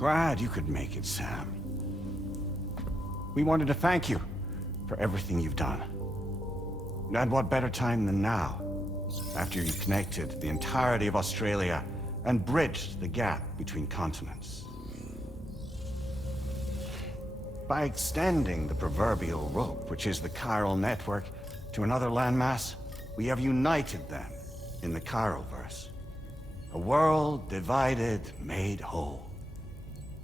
Glad you could make it, Sam. We wanted to thank you for everything you've done. And what better time than now, after you connected the entirety of Australia and bridged the gap between continents. By extending the proverbial rope, which is the chiral network, to another landmass, we have united them in the Chiroverse. A world divided, made whole.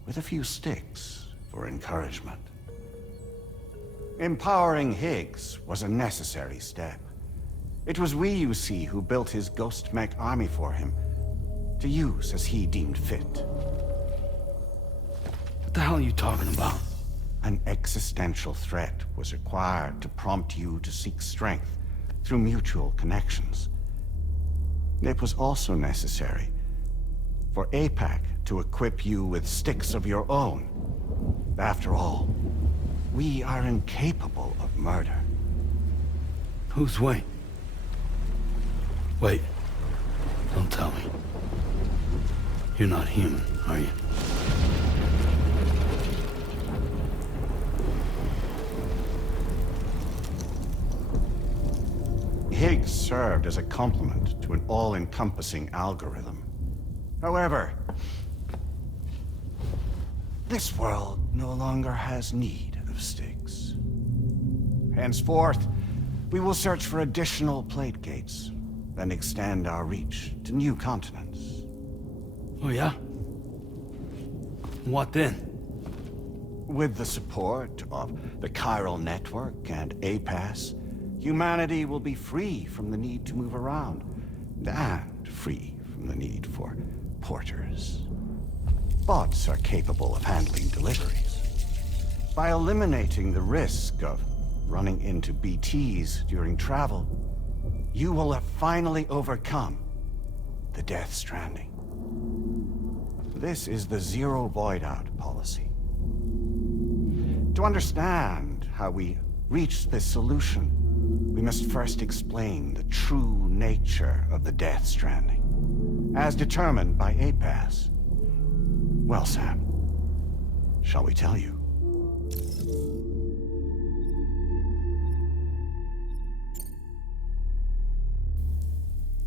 With a few sticks for encouragement. Empowering Higgs was a necessary step. It was we, you see, who built his ghost mech army for him, to use as he deemed fit. What the hell are you talking about? An existential threat was required to prompt you to seek strength through mutual connections. It was also necessary for APAC to equip you with sticks of your own. After all, we are incapable of murder. Who's we? Wait. Don't tell me. You're not human, are you? Higgs served as a complement to an all-encompassing algorithm. However, this world no longer has need of sticks. Henceforth, we will search for additional plate gates, and extend our reach to new continents. Oh yeah? What then? With the support of the chiral network and APAS, humanity will be free from the need to move around, and free from the need for porters. Bots are capable of handling deliveries. By eliminating the risk of running into BTs during travel, you will have finally overcome the Death Stranding. This is the Zero Void Out policy. To understand how we reached this solution, we must first explain the true nature of the Death Stranding, as determined by APAS. Well, Sam, shall we tell you?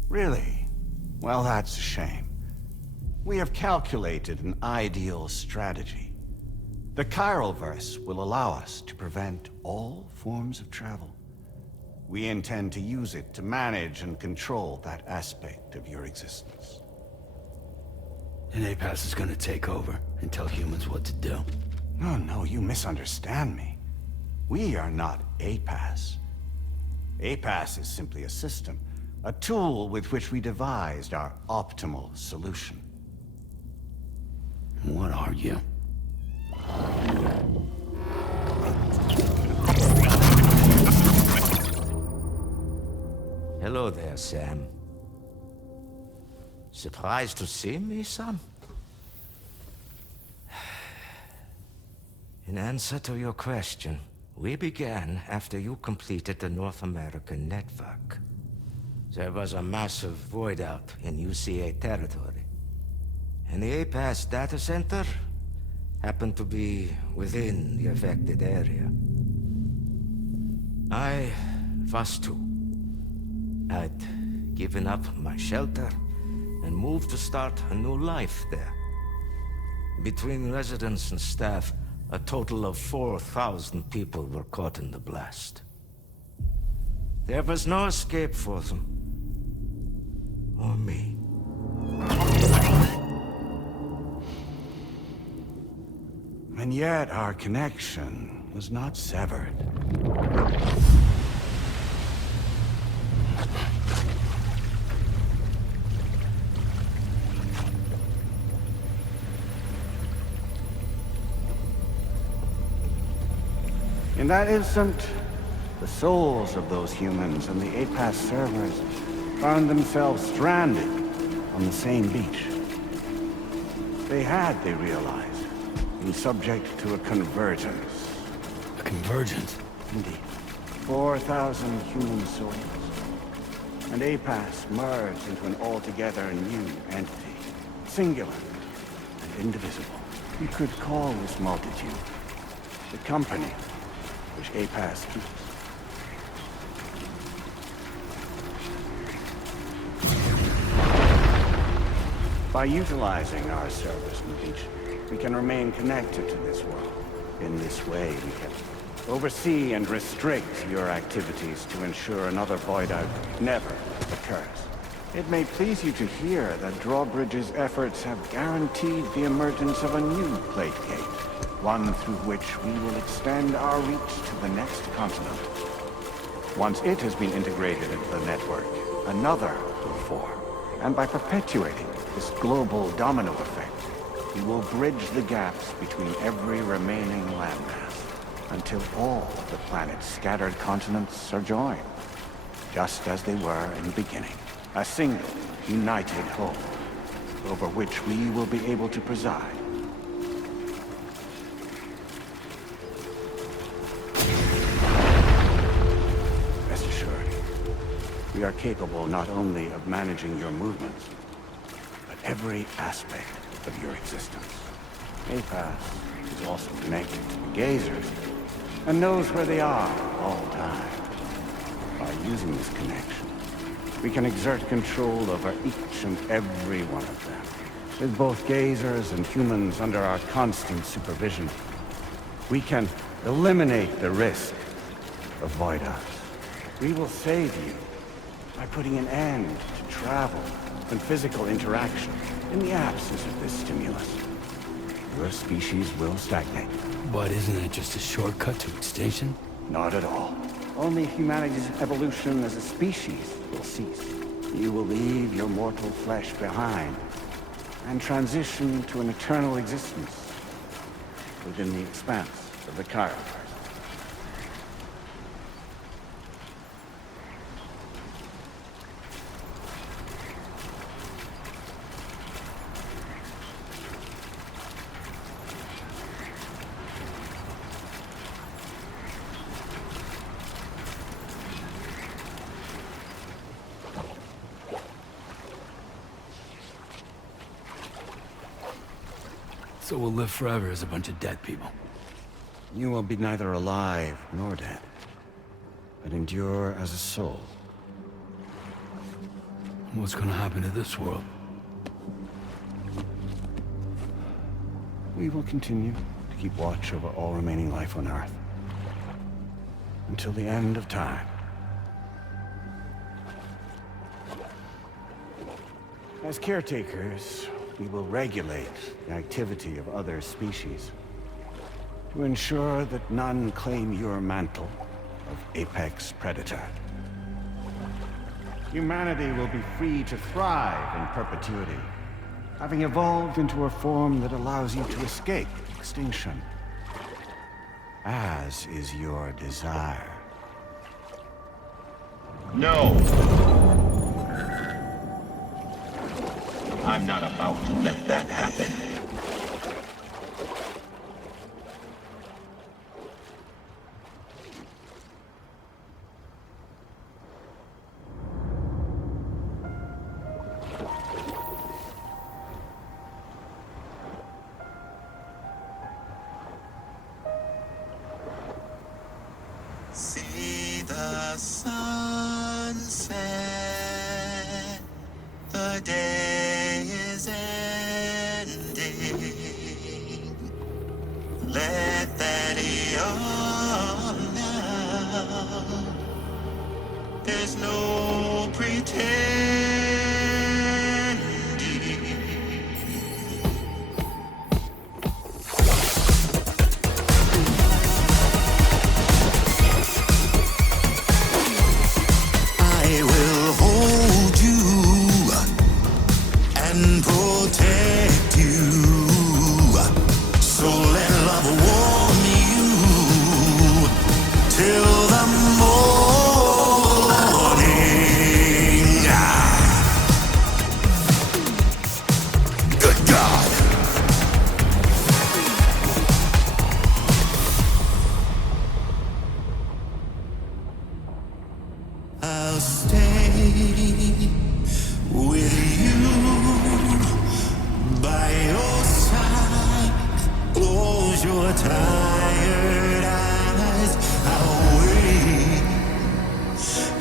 Really? Well, that's a shame. We have calculated an ideal strategy. The Chiroverse will allow us to prevent all forms of travel. We intend to use it to manage and control that aspect of your existence. And APAS is gonna take over and tell humans what to do. No, you misunderstand me. We are not APAS. APAS is simply a system, a tool with which we devised our optimal solution. What are you? Hello there, Sam. Surprised to see me, son? In answer to your question, we began after you completed the North American network. There was a massive void out in UCA territory, and the APAS data center happened to be within the affected area. I was too. I'd given up my shelter and moved to start a new life there. Between residents and staff, a total of 4,000 people were caught in the blast. There was no escape for them. Or me. And yet our connection was not severed. In that instant, the souls of those humans and the APAS servers found themselves stranded on the same beach. They realized, been subject to a convergence. A convergence? Indeed. 4,000 human souls. And APAS merged into an altogether new entity, singular and indivisible. You could call this multitude the company which APAS keeps. By utilizing our service, we can remain connected to this world. In this way, we can oversee and restrict your activities to ensure another void out never occurs. It may please you to hear that Drawbridge's efforts have guaranteed the emergence of a new plate gate, one through which we will extend our reach to the next continent. Once it has been integrated into the network, another will form, and by perpetuating this global domino effect, we will bridge the gaps between every remaining landmass until all of the planet's scattered continents are joined, just as they were in the beginning. A single, united whole, over which we will be able to preside. Rest assured, we are capable not only of managing your movements, but every aspect of your existence. APAS is also connected to the Gazers, and knows where they are at all times. By using this connection, we can exert control over each and every one of them. With both Gazers and humans under our constant supervision, we can eliminate the risk of void outs. We will save you by putting an end to travel and physical interaction in the absence of this stimulus. Your species will stagnate. But isn't it just a shortcut to extinction? Not at all. Only humanity's evolution as a species will cease. You will leave your mortal flesh behind and transition to an eternal existence within the expanse of the Chiroverse. So we'll live forever as a bunch of dead people. You will be neither alive nor dead, but endure as a soul. What's gonna happen to this world? We will continue to keep watch over all remaining life on Earth until the end of time. As caretakers, we will regulate the activity of other species to ensure that none claim your mantle of apex predator. Humanity will be free to thrive in perpetuity, having evolved into a form that allows you to escape extinction, as is your desire. No! I'm not about to let that happen. See the sunset, the day is ending. Let that yawn now. There's no pretending. I will hold you and protect you. So let love warm you till the morning. Good God. I'll stay with you by your side your tired eyes, I'll wait.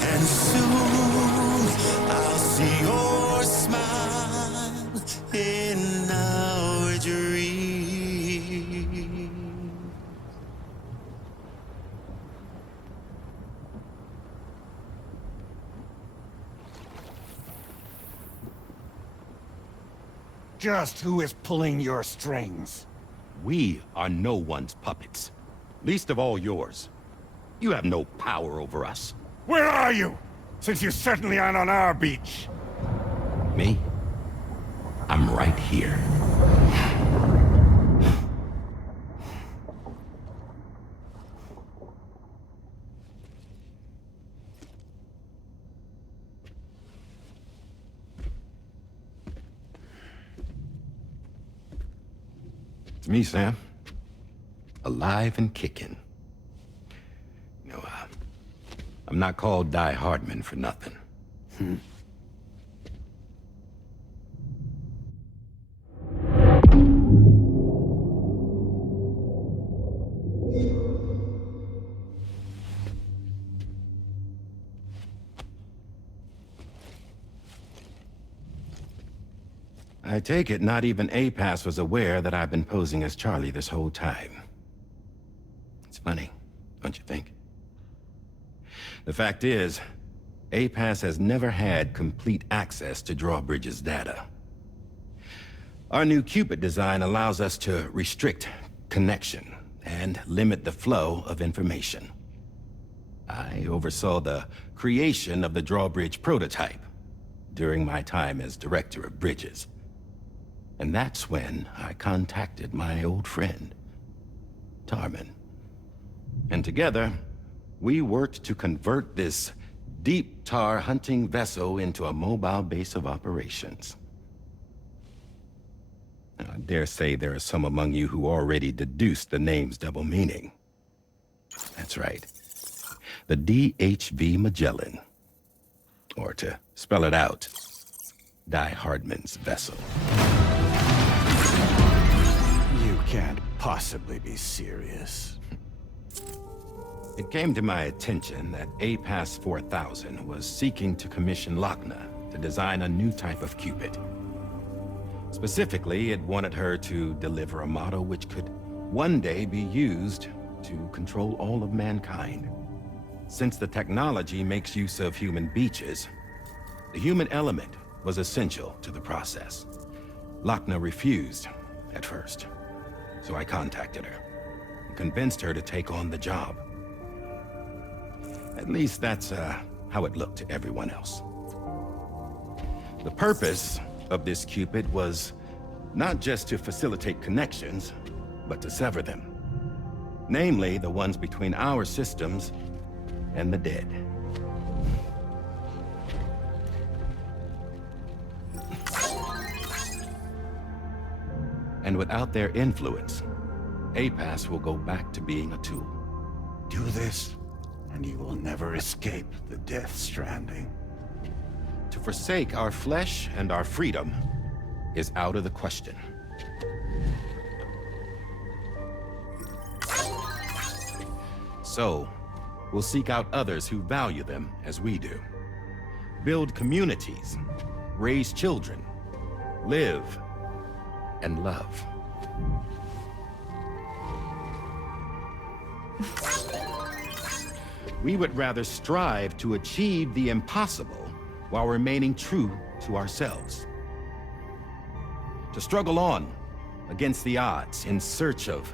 And soon I'll see your smile in our dream. Just who is pulling your strings? We are no one's puppets. Least of all yours. You have no power over us. Where are you? Since you certainly aren't on our beach. Me? I'm right here. It's me, Sam. Alive and kicking. No, I'm not called Die Hardman for nothing. I take it not even APAS was aware that I've been posing as Charlie this whole time. It's funny, don't you think? The fact is, APAS has never had complete access to Drawbridge's data. Our new Cupid design allows us to restrict connection and limit the flow of information. I oversaw the creation of the Drawbridge prototype during my time as Director of Bridges. And that's when I contacted my old friend, Tarman. And together, we worked to convert this deep tar hunting vessel into a mobile base of operations. Now, I dare say there are some among you who already deduced the name's double meaning. That's right. The DHV Magellan. Or to spell it out, Die Hardman's vessel. You can't possibly be serious. It came to my attention that APAS 4000 was seeking to commission Lochna to design a new type of Cupid. Specifically, it wanted her to deliver a model which could one day be used to control all of mankind. Since the technology makes use of human beaches, the human element was essential to the process. Lochna refused at first, so I contacted her and convinced her to take on the job. At least that's how it looked to everyone else. The purpose of this Cupid was not just to facilitate connections, but to sever them. Namely, the ones between our systems and the dead. And without their influence, APAS will go back to being a tool. Do this, and you will never escape the death stranding. To forsake our flesh and our freedom is out of the question. So, we'll seek out others who value them as we do. Build communities, raise children, live, and love. We would rather strive to achieve the impossible while remaining true to ourselves. To struggle on against the odds in search of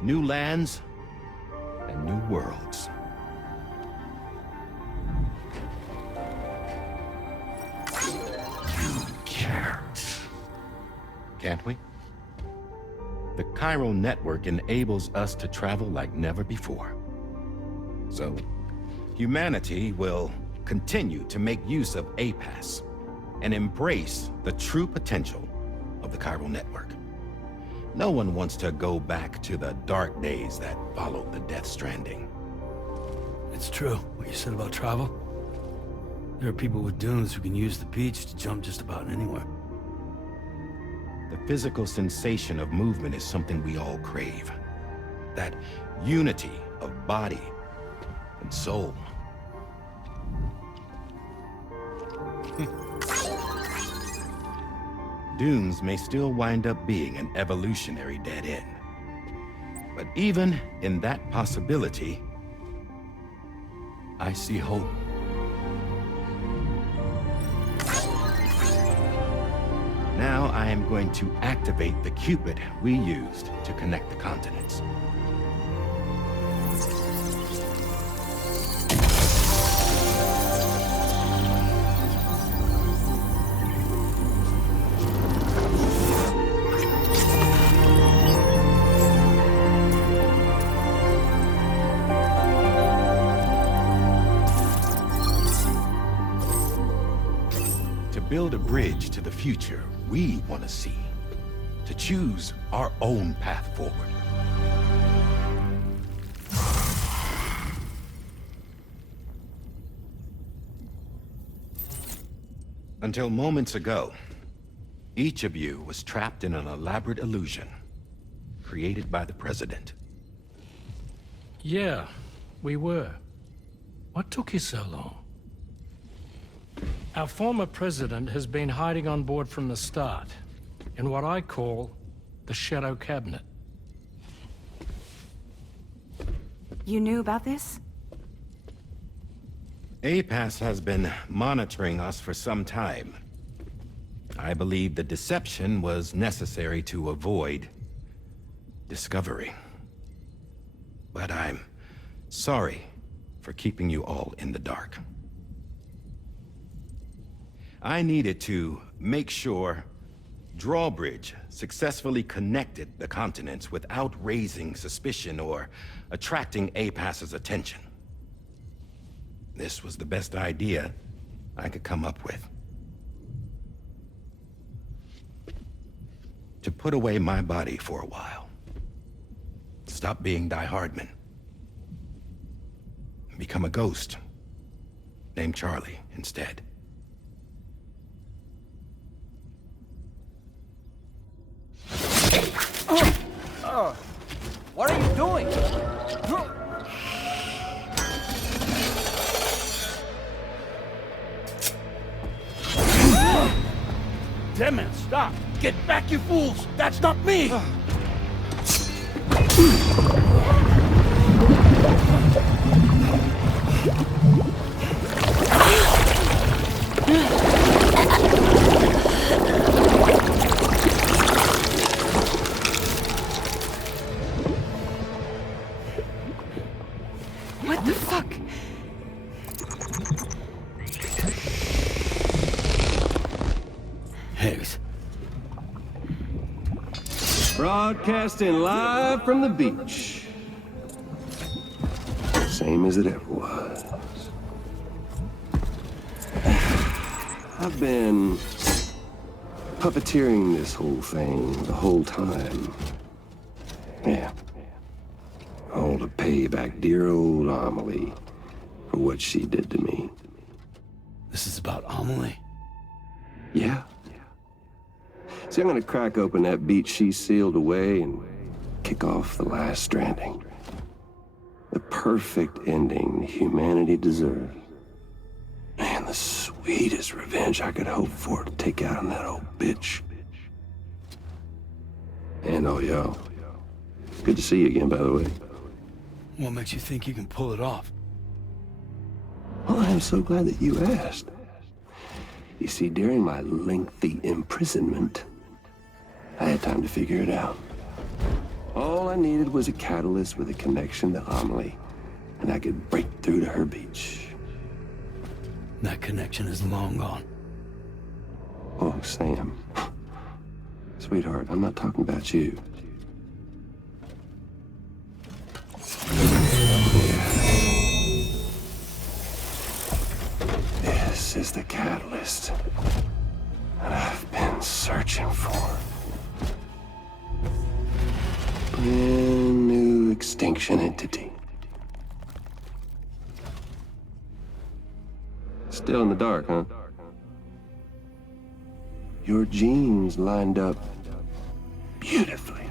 new lands and new worlds. You can't. Can't we? The chiral network enables us to travel like never before. So, humanity will continue to make use of APAS and embrace the true potential of the chiral network. No one wants to go back to the dark days that followed the Death Stranding. It's true, what you said about travel. There are people with dunes who can use the beach to jump just about anywhere. The physical sensation of movement is something we all crave. That unity of body and soul. Dunes may still wind up being an evolutionary dead end. But even in that possibility, I see hope. Now I am going to activate the Cupid we used to connect the continents. To build a bridge to the future we want to see, to choose our own path forward. Until moments ago, each of you was trapped in an elaborate illusion created by the President. Yeah, we were. What took you so long? Our former president has been hiding on board from the start, in what I call the Shadow Cabinet. You knew about this? APAS has been monitoring us for some time. I believe the deception was necessary to avoid discovery. But I'm sorry for keeping you all in the dark. I needed to make sure Drawbridge successfully connected the continents without raising suspicion or attracting APAS's attention. This was the best idea I could come up with. To put away my body for a while. Stop being Die Hardman. Become a ghost. Named Charlie instead. What are you doing? Damn it, stop! Get back, you fools! That's not me! What the fuck? Higgs. Broadcasting live from the beach. Same as it ever was. I've been puppeteering this whole thing the whole time. Yeah. All to pay back dear old Amelie for what she did to me. This is about Amelie? Yeah. See, I'm gonna crack open that beach she sealed away and kick off the last stranding. The perfect ending humanity deserves. Man, the sweetest revenge I could hope for to take out on that old bitch. And oh, yo. Good to see you again, by the way. What makes you think you can pull it off? Well, I'm so glad that you asked. You see, during my lengthy imprisonment, I had time to figure it out. All I needed was a catalyst with a connection to Amelie, and I could break through to her beach. That connection is long gone. Oh, Sam. Sweetheart, I'm not talking about you. This is the catalyst that I've been searching for. Brand new extinction entity. Still in the dark, huh? Your genes lined up beautifully.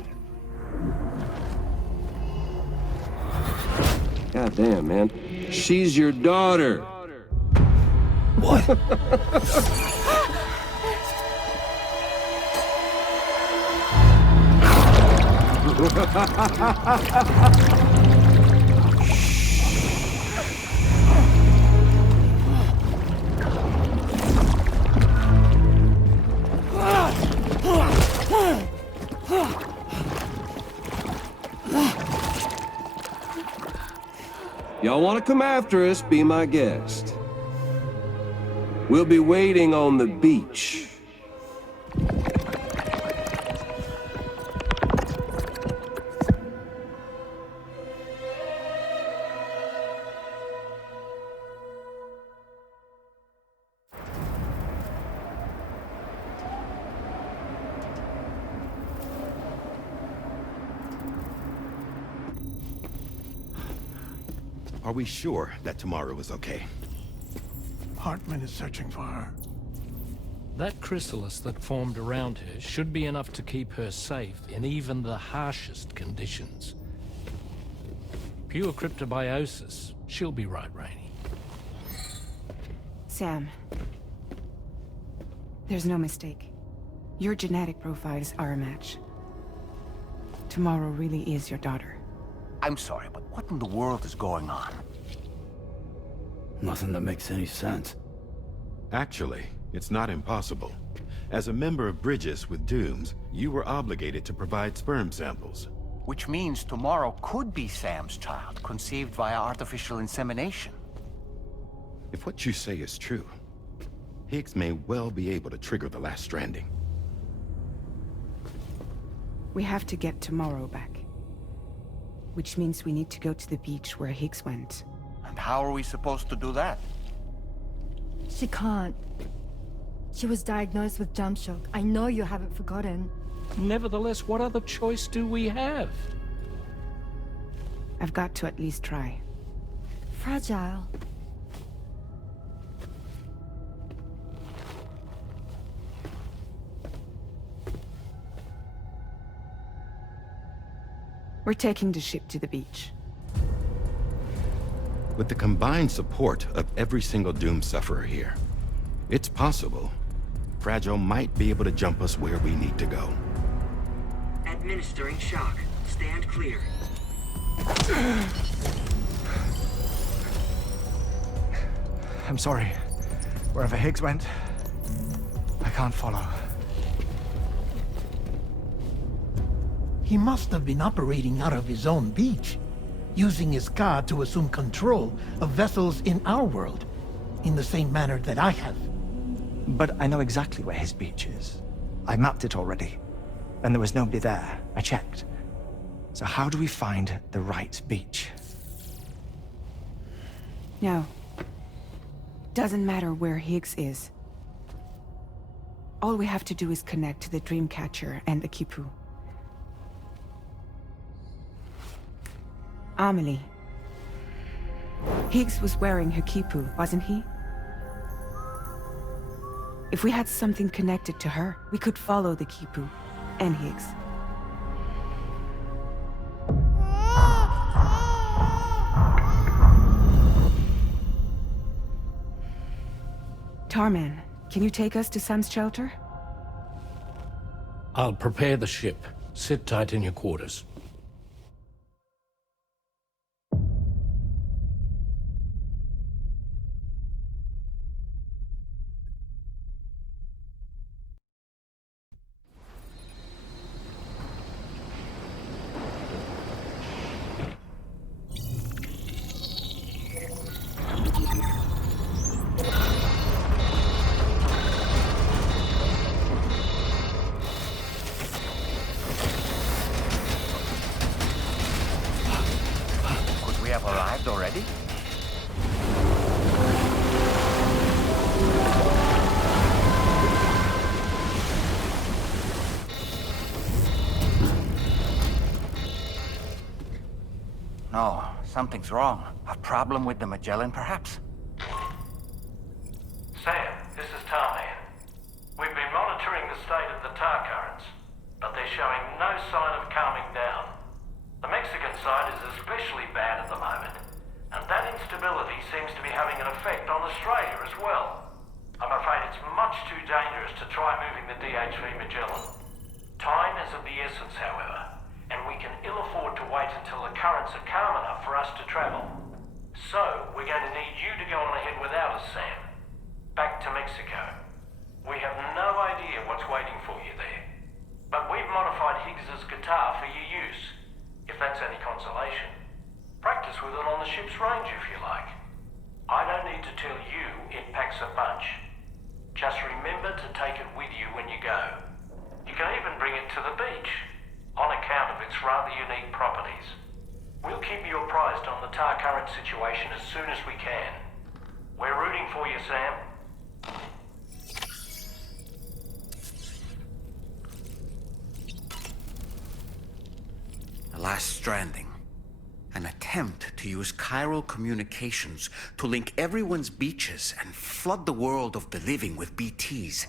God damn, man. She's your daughter. What? Y'all want to come after us, be my guest. We'll be waiting on the beach. Are we sure that tomorrow is okay? Hartman is searching for her. That chrysalis that formed around her should be enough to keep her safe in even the harshest conditions. Pure cryptobiosis. She'll be right, Rainey. Sam. There's no mistake. Your genetic profiles are a match. Tomorrow really is your daughter. I'm sorry, but what in the world is going on? Nothing that makes any sense. Actually, it's not impossible. As a member of Bridges with Dooms, you were obligated to provide sperm samples. Which means tomorrow could be Sam's child, conceived via artificial insemination. If what you say is true, Higgs may well be able to trigger the last stranding. We have to get tomorrow back. Which means we need to go to the beach where Higgs went. And how are we supposed to do that? She can't. She was diagnosed with jump shock. I know you haven't forgotten. Nevertheless, what other choice do we have? I've got to at least try. Fragile. We're taking the ship to the beach. With the combined support of every single Doom sufferer here, it's possible Fragile might be able to jump us where we need to go. Administering shock. Stand clear. I'm sorry. Wherever Higgs went, I can't follow. He must have been operating out of his own beach, using his car to assume control of vessels in our world, in the same manner that I have. But I know exactly where his beach is. I mapped it already. And there was nobody there. I checked. So how do we find the right beach? No. Doesn't matter where Higgs is. All we have to do is connect to the Dreamcatcher and the Kipu. Amelie. Higgs was wearing her Kipu, wasn't he? If we had something connected to her, we could follow the Kipu and Higgs. Tarman, can you take us to Sam's shelter? I'll prepare the ship. Sit tight in your quarters. Could we have arrived already? No, something's wrong. A problem with the Magellan, perhaps? Sam, this is Tarman. We've been monitoring the state of the tar currents, but they're showing no sign of calming down. The Mexican side is especially bad at the moment. HV Magellan. Time is of the essence, however, and we can ill afford to wait until the currents are calm enough for us to travel. So, we're going to need you to go on ahead without us, Sam. Back to Mexico. We have no idea what's waiting for you there. But we've modified Higgs's guitar for your use, if that's any consolation. Practice with it on the ship's range if you like. I don't need to tell you it packs a punch. Just remember to take it with you when you go. You can even bring it to the beach, on account of its rather unique properties. We'll keep you apprised on the tar current situation as soon as we can. We're rooting for you, Sam. The last stranding. An attempt to use chiral communications to link everyone's beaches and flood the world of the living with BTs.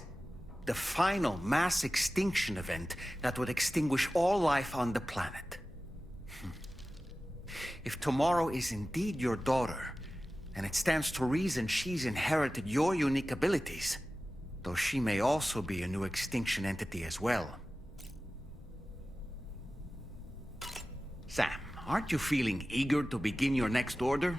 The final mass extinction event that would extinguish all life on the planet. If tomorrow is indeed your daughter, then it stands to reason she's inherited your unique abilities, though she may also be a new extinction entity as well. Sam, aren't you feeling eager to begin your next order?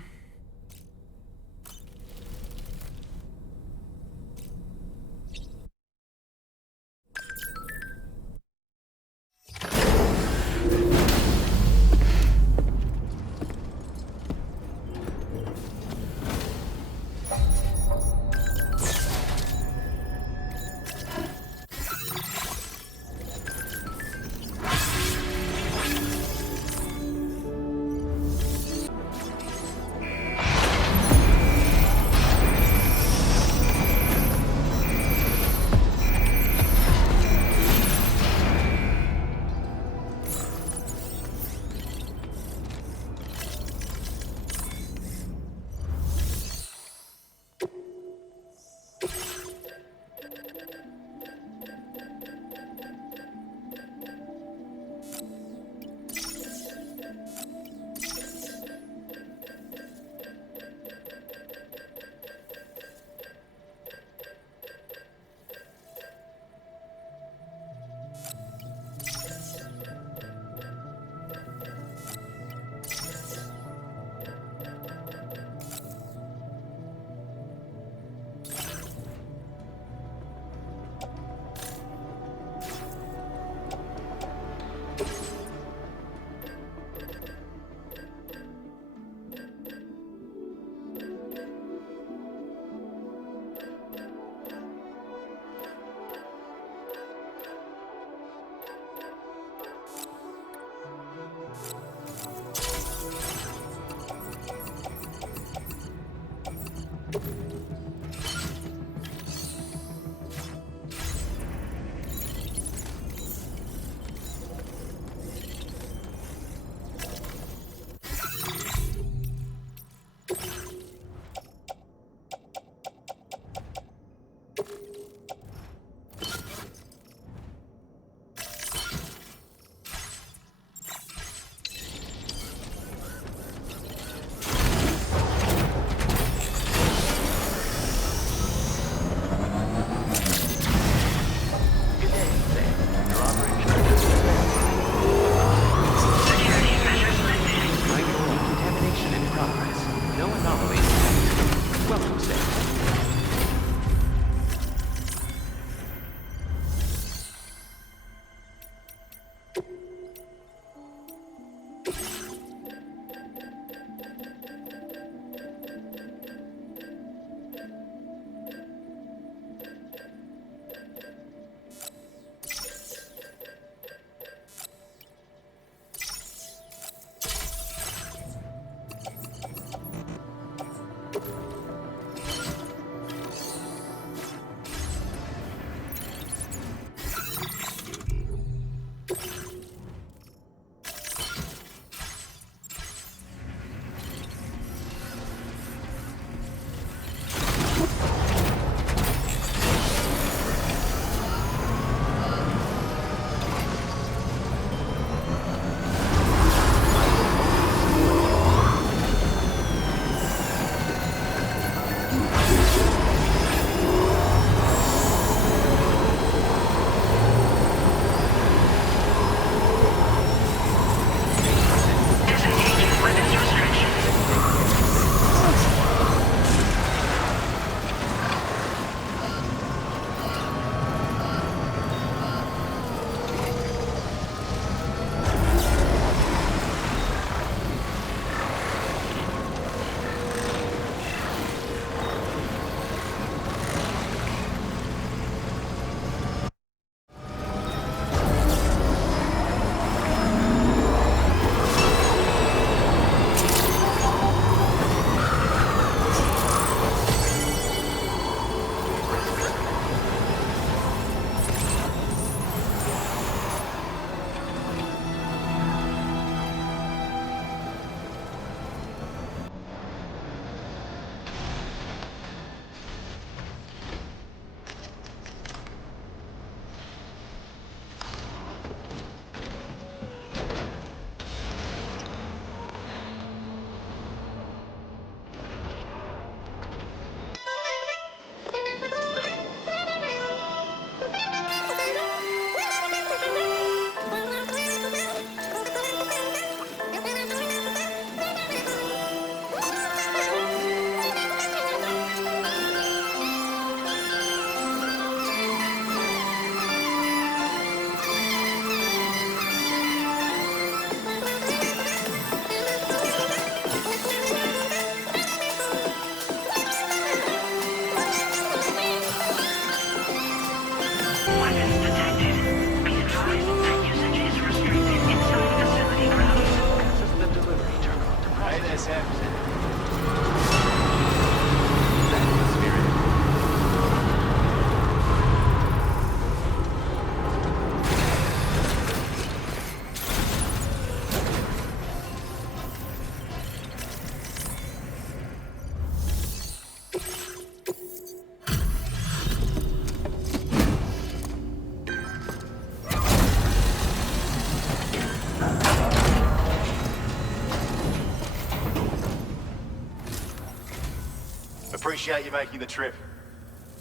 Appreciate you making the trip.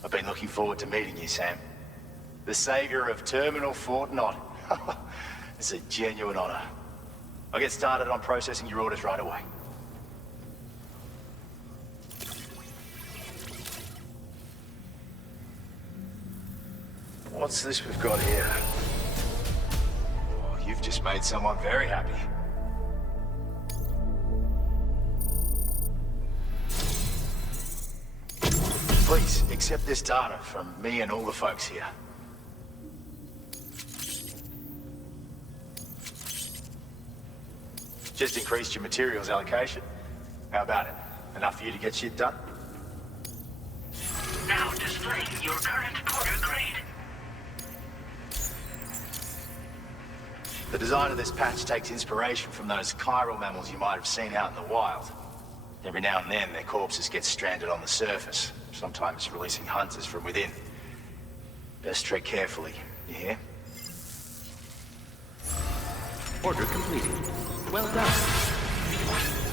I've been looking forward to meeting you, Sam. The savior of Terminal Fort Knott. It's a genuine honor. I'll get started on processing your orders right away. What's this we've got here? Oh, you've just made someone very happy. Please, accept this data from me and all the folks here. Just increased your materials allocation. How about it? Enough for you to get shit done? Now displaying your current Porter grade. The design of this patch takes inspiration from those chiral mammals you might have seen out in the wild. Every now and then, their corpses get stranded on the surface, sometimes releasing hunters from within. Best tread carefully, you hear? Order completed. Well done.